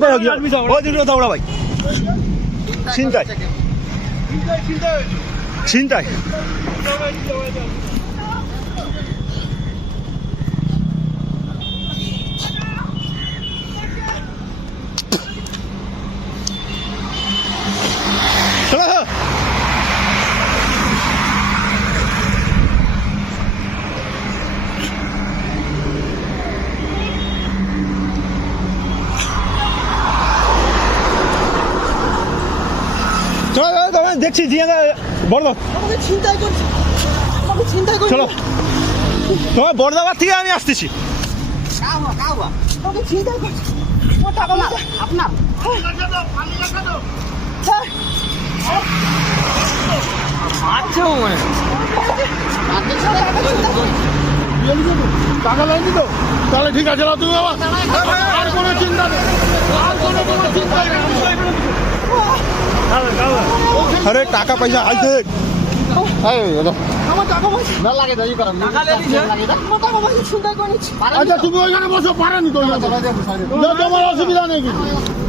ছিনতাই হয়ে গেছে ওই দুটো দৌড়া ভাই ছিনতাই ছিনতাই দেখছি বড় চলো তোমার বড়দাবার থেকে আমি আসতেছি টাকা লাইনি তো তাহলে ঠিক আছে না তুমি বাবা আর কোনো চিন্তা নেই আর কোনো চিন্তা নেই अरे टाका पैसा आज देख अच्छा तुम ওইখানে বসো পারেনি তো তোমার অসুবিধা নেই কিছু